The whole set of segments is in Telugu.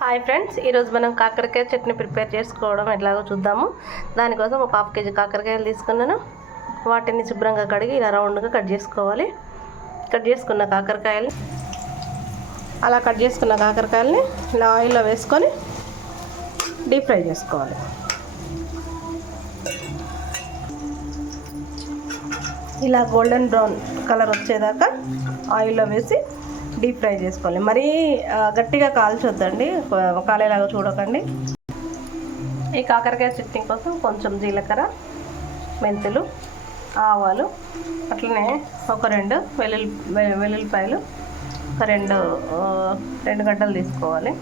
హాయ్ ఫ్రెండ్స్, ఈరోజు మనం కాకరకాయ చట్నీ ప్రిపేర్ చేసుకోవడం ఎట్లాగో చూద్దాము. దానికోసం ఒక 1/2 kg కాకరకాయలు తీసుకున్నాను. వాటిని శుభ్రంగా కడిగి ఇలా రౌండ్గా కట్ చేసుకోవాలి. కట్ చేసుకున్న కాకరకాయలు ఇలా ఆయిల్లో వేసుకొని డీప్ ఫ్రై చేసుకోవాలి. ఇలా గోల్డెన్ బ్రౌన్ కలర్ వచ్చేదాకా ఆయిల్లో వేసి డీప్ ఫ్రై చేసుకోవాలి. మరీ గట్టిగా కాల్చొద్దండి, కాలేలాగా చూడకండి. ఈ కాకరకాయ చట్నీ కోసం కొంచెం జీలకర్ర, మెంతులు, ఆవాలు, అట్లనే ఒక 2 వెల్లుల్లిపాయలు, ఒక 2 గడ్డలు తీసుకోవాలి.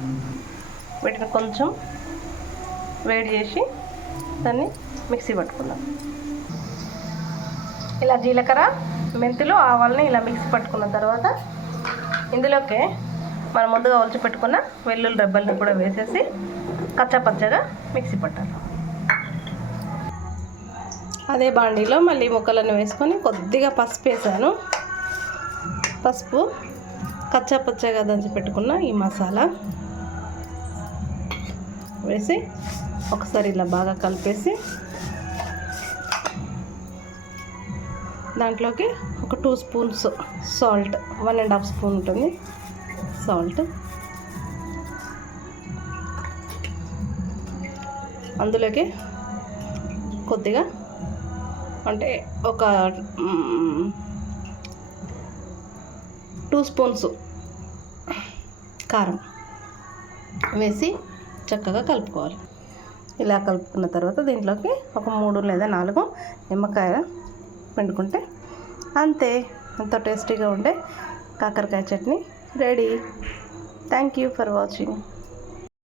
వీటిని కొంచెం వేడి చేసి దాన్ని మిక్సీ పట్టుకుందాం. ఇలా జీలకర్ర, మెంతులు, ఆవాలని ఇలా మిక్సీ పట్టుకున్న తర్వాత ఇందులోకి మనం ముందుగా ఒలిచి పెట్టుకున్న వెల్లుల్లి రెబ్బల్ని కూడా వేసేసి కచ్చాపచ్చగా మిక్సీ పట్టాలి. అదే బాండీలో మళ్ళీ ముక్కలను వేసుకొని కొద్దిగా పసుపు వేసాను. పసుపు, కచ్చాపచ్చగా దంచి పెట్టుకున్న ఈ మసాలా వేసి ఒకసారి ఇలా బాగా కలిపేసి దాంట్లోకి ఒక 2 స్పూన్స్ సాల్ట్, 1.5 స్పూన్ ఉంటుంది సాల్ట్, అందులోకి కొద్దిగా అంటే ఒక 2 స్పూన్స్ కారం వేసి చక్కగా కలుపుకోవాలి. ఇలా కలుపుకున్న తర్వాత దీంట్లోకి ఒక 3 లేదా 4 నిమ్మకాయ పిండుకుంటే అంతే. ఎంతో టేస్టీగా ఉండే కాకరకాయ chutney ready. Thank you for watching.